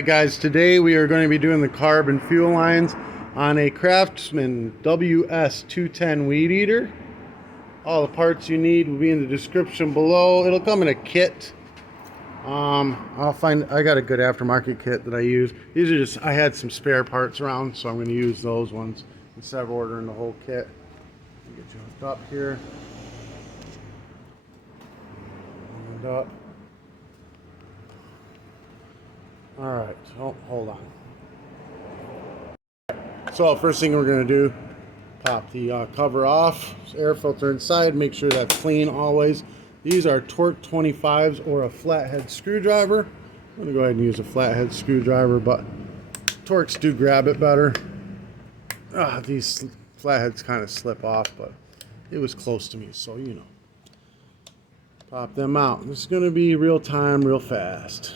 Hey guys, today we are going to be doing the carb and fuel lines on a Craftsman ws210 weed eater. All the parts you need will be in the description below. It'll come in a kit. I got a good aftermarket kit that I use. These are just, I had some spare parts around, so I'm going to use those ones instead of ordering the whole kit. Get you hooked up here. And up. Alright, oh, hold on. So first thing we're going to do, pop the cover off, air filter inside, make sure that's clean always. These are Torque 25s or a flathead screwdriver. I'm going to go ahead and use a flathead screwdriver, but Torques do grab it better. These flatheads kind of slip off, but it was close to me, so you know. Pop them out. This is going to be real time, real fast.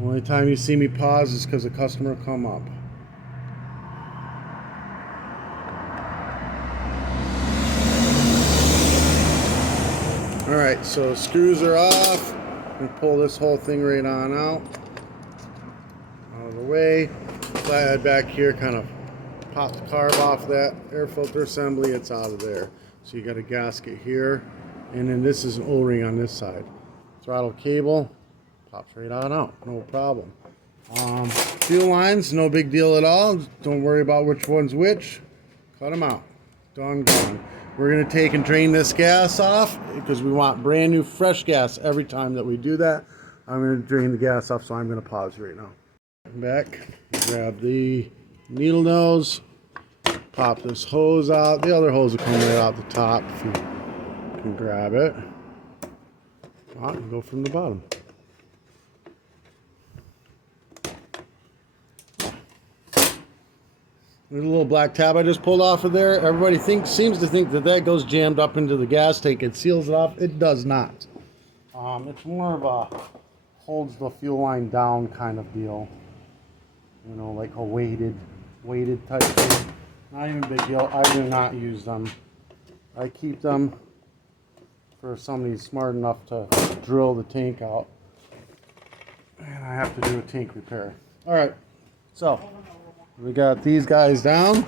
Only time you see me pause is because a customer will come up. Alright, so screws are off. We pull this whole thing right on out of the way. Flathead back here kind of pop the carb off that air filter assembly. It's out of there. So you got a gasket here, and then this is an O-ring on this side. Throttle cable pops right on out, no problem. Fuel lines, no big deal at all. Don't worry about which one's which. Cut them out. Done, gone. We're going to take and drain this gas off because we want brand new fresh gas every time that we do that. I'm going to drain the gas off, so I'm going to pause right now. Back, grab the needle nose, pop this hose out. The other hose will come right out the top if you can grab it. And go from the bottom. There's a little black tab I just pulled off of there. Everybody seems to think that goes jammed up into the gas tank. It seals it off. It does not. It's more of a holds the fuel line down kind of deal. You know, like a weighted type thing. Not even a big deal. I do not use them. I keep them for somebody smart enough to drill the tank out. And I have to do a tank repair. Alright, so we got these guys down.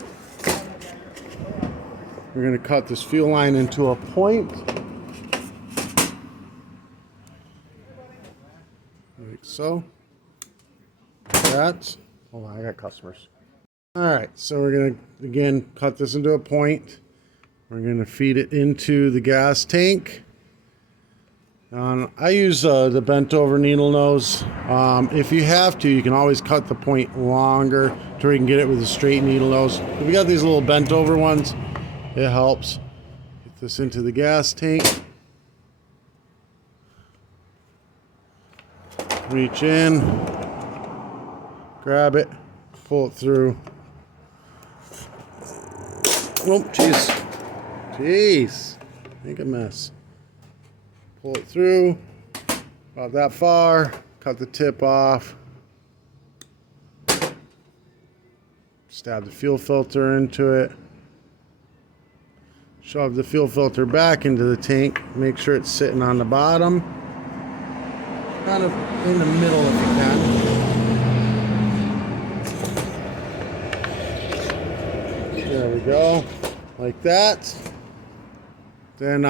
We're going to cut this fuel line into a point. Like so. Like that. Hold on, I got customers. Alright, so we're going to, again, cut this into a point. We're going to feed it into the gas tank. I use the bent over needle nose. If you have to, you can always cut the point longer to where you can get it with a straight needle nose. If you got these little bent over ones, it helps. Get this into the gas tank. Reach in, grab it, pull it through. Oh, jeez, make a mess. Pull it through, about that far, cut the tip off, stab the fuel filter into it, shove the fuel filter back into the tank, make sure it's sitting on the bottom, kind of in the middle if you can. There we go, like that. Then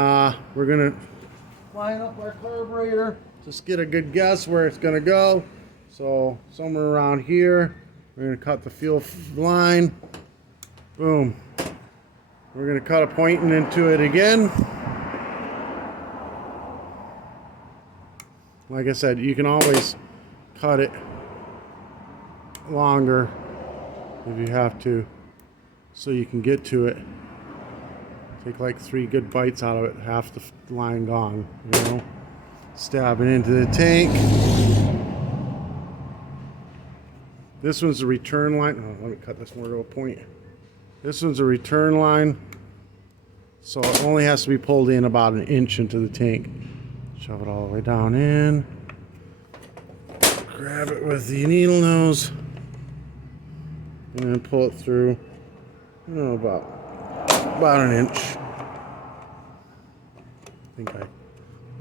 we're gonna line up our carburetor, just get a good guess where it's going to go. So somewhere around here, we're going to cut the fuel line. Boom. We're going to cut a point into it again. Like I said, you can always cut it longer if you have to, so you can get to it. Take like 3 good bites out of it, half the line gone, you know. Stab it into the tank. This one's a return line. Oh, let me cut this more to a point. This one's a return line, so it only has to be pulled in about 1 inch into the tank. Shove it all the way down in. Grab it with the needle nose, and then pull it through. You know, about 1 inch.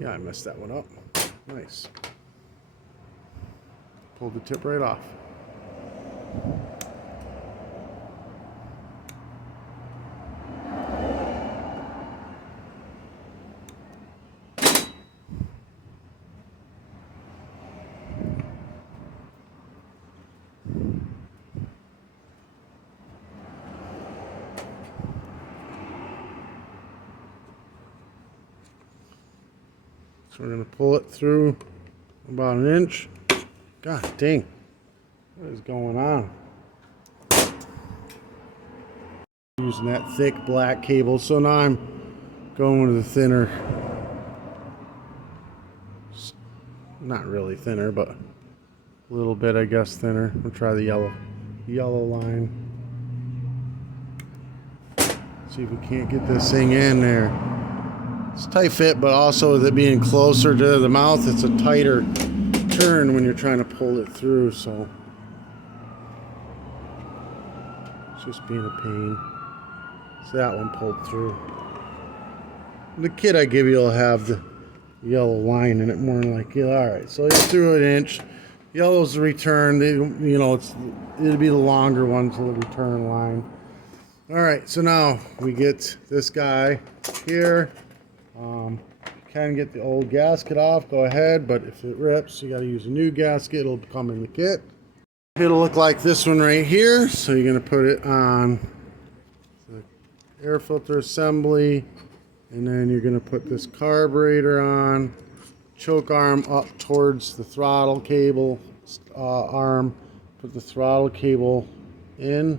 I messed that one up. Nice. Pull the tip right off. So we're going to pull it through about an inch. God dang, what is going on? Using that thick black cable, so now I'm going with the thinner, not really thinner, but a little bit, I guess, thinner. We'll try the yellow line. See if we can't get this thing in there. It's a tight fit, but also with it being closer to the mouth, it's a tighter turn when you're trying to pull it through, so it's just being a pain. So that one pulled through. The kit I give you will have the yellow line in it, more than like, yeah, alright, so you threw an inch. Yellow's the return, you know, it'll be the longer one to the return line. Alright, so now we get this guy here. Can get the old gasket off, go ahead, but if it rips, you got to use a new gasket. It'll come in the kit. It'll look like this one right here. So you're going to put it on the air filter assembly, and then you're going to put this carburetor on, choke arm up towards the throttle cable arm, put the throttle cable in,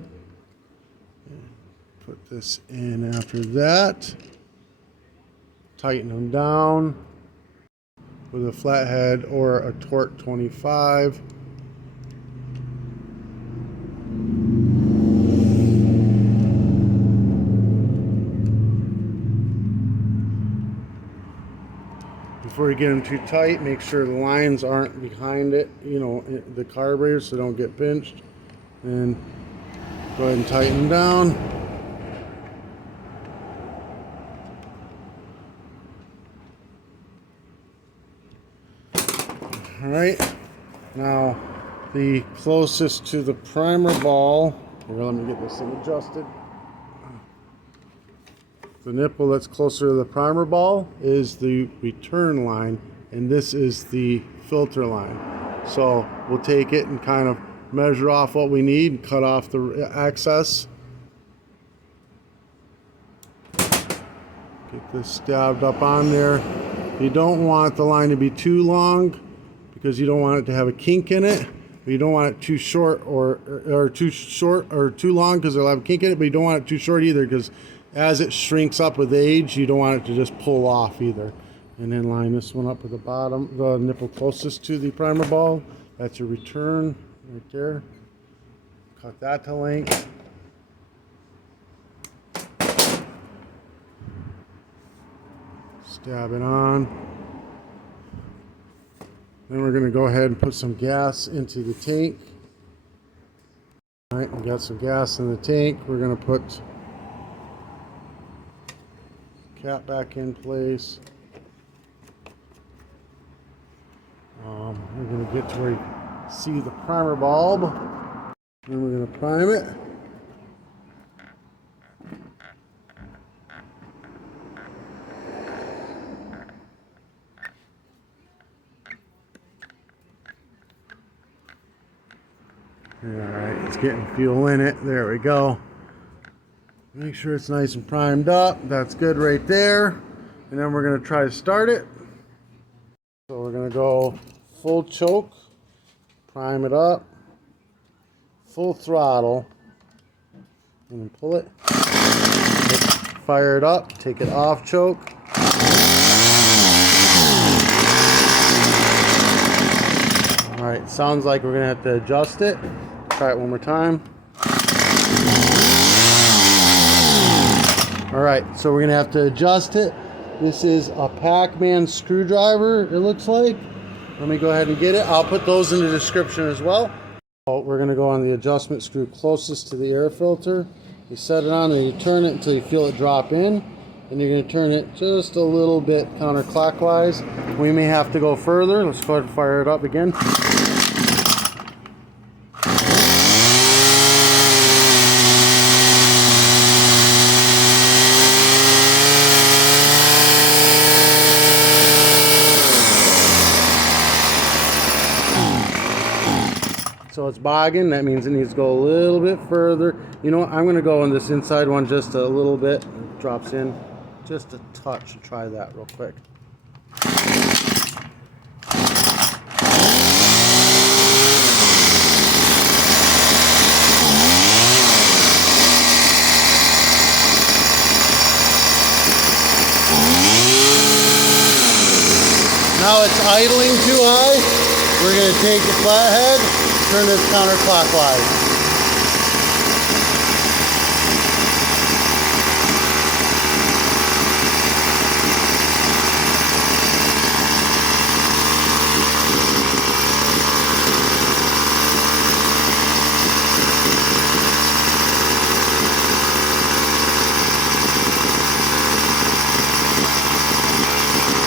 put this in after that. Tighten them down with a flathead or a torque 25. Before you get them too tight, make sure the lines aren't behind it, you know, the carburetor, so don't get pinched. And go ahead and tighten them down. Alright, now the closest to the primer ball, here, let me get this thing adjusted. The nipple that's closer to the primer ball is the return line, and this is the filter line. So we'll take it and kind of measure off what we need and cut off the excess. Get this stabbed up on there. You don't want the line to be too long, because you don't want it to have a kink in it. But you don't want it too short or too short or too long, because it'll have a kink in it, but you don't want it too short either, because as it shrinks up with age, you don't want it to just pull off either. And then line this one up with the bottom, the nipple closest to the primer ball. That's your return right there. Cut that to length. Stab it on. Then we're going to go ahead and put some gas into the tank. All right, we got some gas in the tank. We're going to put cap back in place. We're going to get to where you see the primer bulb. Then we're going to prime it. Alright, it's getting fuel in it. There we go. Make sure it's nice and primed up. That's good right there. And then we're going to try to start it. So we're going to go full choke, prime it up, full throttle, and then pull it. Fire it up, take it off choke. Alright, sounds like we're going to have to adjust it. Try it one more time. Alright, so we're going to have to adjust it. This is a Pac-Man screwdriver, it looks like. Let me go ahead and get it. I'll put those in the description as well. So we're going to go on the adjustment screw closest to the air filter. You set it on and you turn it until you feel it drop in. And you're going to turn it just a little bit counterclockwise. We may have to go further. Let's go ahead and fire it up again. So it's bogging. That means it needs to go a little bit further. You know what? I'm going to go in this inside one just a little bit. It drops in just a touch. Try that real quick. Now it's idling too high. We're going to take the flathead, turn this counterclockwise.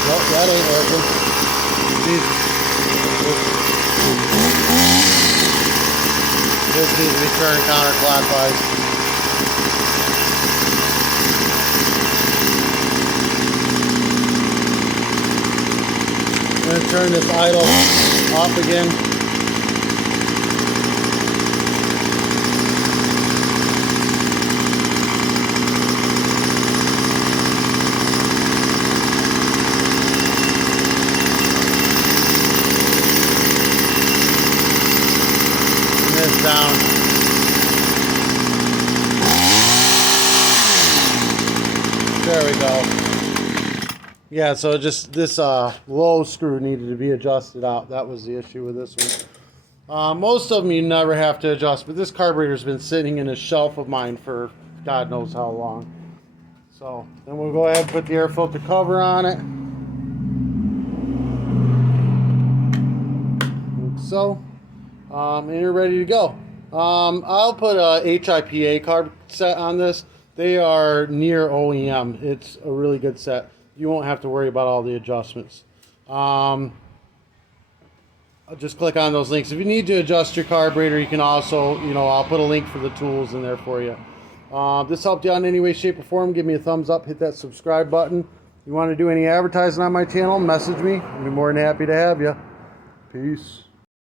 Nope, that ain't working. This needs to be turned counterclockwise. I'm going to turn this idle off again. Down. There we go. Yeah, so just this low screw needed to be adjusted out. That was the issue with this one. Most of them you never have to adjust, but this carburetor's been sitting in a shelf of mine for God knows how long. So then we'll go ahead and put the air filter cover on it. Like so. And you're ready to go. I'll put a HIPA carb set on this. They are near OEM. It's a really good set. You won't have to worry about all the adjustments. I'll just click on those links. If you need to adjust your carburetor, you can also, I'll put a link for the tools in there for you. If this helped you out in any way, shape, or form, give me a thumbs up, hit that subscribe button. If you want to do any advertising on my channel, message me. I'll be more than happy to have you. Peace.